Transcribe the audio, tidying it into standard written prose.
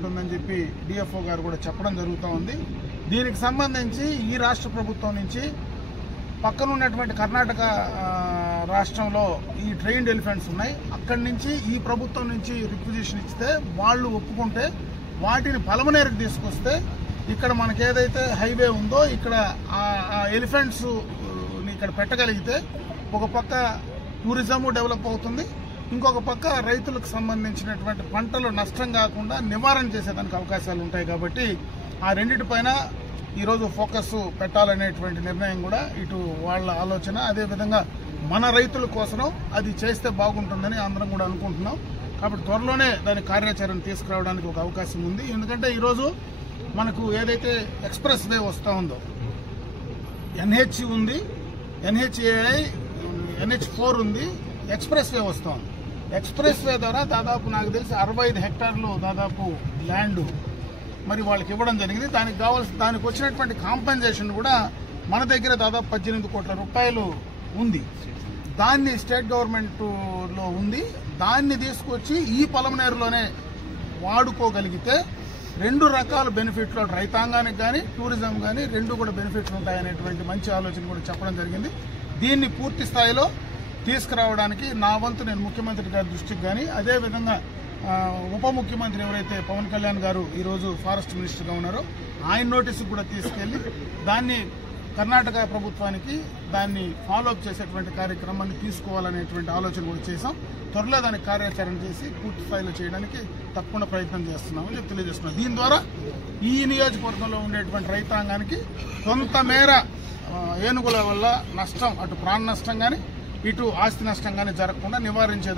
బాగుంటుందని చెప్పి డిఎఫ్ఓ గారు కూడా చెప్పడం జరుగుతూ ఉంది. దీనికి సంబంధించి ఈ రాష్ట్ర ప్రభుత్వం నుంచి పక్కన ఉన్నటువంటి కర్ణాటక రాష్ట్రంలో ఈ ట్రైన్డ్ ఎలిఫెంట్స్ ఉన్నాయి. అక్కడి నుంచి ఈ ప్రభుత్వం నుంచి రిక్విజిషన్ ఇస్తే వాళ్ళు ఒప్పుకుంటే వాటిని పలమనేరుకు తీసుకొస్తే ఇక్కడ మనకి ఏదైతే హైవే ఉందో ఇక్కడ ఆ ఎలిఫెంట్స్ ఇక్కడ పెట్టగలిగితే ఒక పక్క టూరిజం డెవలప్ అవుతుంది, ఇంకొక పక్క రైతులకు సంబంధించినటువంటి పంటలు నష్టం కాకుండా నివారణ చేసేదానికి అవకాశాలు ఉంటాయి. కాబట్టి ఆ రెండింటిపైన ఈరోజు ఫోకస్ పెట్టాలనేటువంటి నిర్ణయం కూడా ఇటు వాళ్ళ ఆలోచన. అదేవిధంగా మన రైతుల కోసం అది చేస్తే బాగుంటుందని అందరం కూడా అనుకుంటున్నాం. కాబట్టి త్వరలోనే దాని కార్యాచరణ తీసుకురావడానికి ఒక అవకాశం ఉంది. ఎందుకంటే ఈరోజు మనకు ఏదైతే ఎక్స్ప్రెస్ వే వస్తూ ఉందో ఎన్హెచ్ ఉంది, NHAI NH4 ఉంది, ఎక్స్ప్రెస్ వే వస్తూ ఉంది. ఎక్స్ప్రెస్ వే ద్వారా దాదాపు నాకు తెలిసి 65 హెక్టార్లు దాదాపు ల్యాండ్ మరి వాళ్ళకి ఇవ్వడం జరిగింది. దానికి వచ్చినటువంటి కాంపెన్సేషన్ కూడా మన దగ్గర దాదాపు 18 కోట్ల రూపాయలు ఉంది. దాన్ని స్టేట్ గవర్నమెంట్లో ఉంది. దాన్ని తీసుకొచ్చి ఈ పలమనేరులోనే వాడుకోగలిగితే రెండు రకాల బెనిఫిట్లు రైతాంగానికి కానీ టూరిజం కానీ రెండు కూడా బెనిఫిట్లు ఉంటాయనేటువంటి మంచి ఆలోచన కూడా చెప్పడం జరిగింది. దీన్ని పూర్తి స్థాయిలో తీసుకురావడానికి నా వంతు నేను ముఖ్యమంత్రి గారి దృష్టికి కానీ అదేవిధంగా ఉప ముఖ్యమంత్రి ఎవరైతే పవన్ కళ్యాణ్ గారు ఈరోజు ఫారెస్ట్ మినిస్టర్గా ఉన్నారో ఆయన నోటీసు కూడా తీసుకెళ్లి దాన్ని కర్ణాటక ప్రభుత్వానికి దాన్ని ఫాలోఅప్ చేసేటువంటి కార్యక్రమాన్ని తీసుకోవాలనేటువంటి ఆలోచన కూడా చేశాం. త్వరలో దానికి కార్యాచరణ చేసి పూర్తి స్థాయిలో చేయడానికి తప్పకుండా ప్రయత్నం చేస్తున్నామని తెలియజేస్తున్నాం. దీని ద్వారా ఈ నియోజకవర్గంలో ఉండేటువంటి రైతాంగానికి కొంతమేర ఏనుగుల వల్ల నష్టం, అటు ప్రాణ నష్టం కానీ ఇటు ఆస్తి నష్టం కానీ జరగకుండా నివారించేది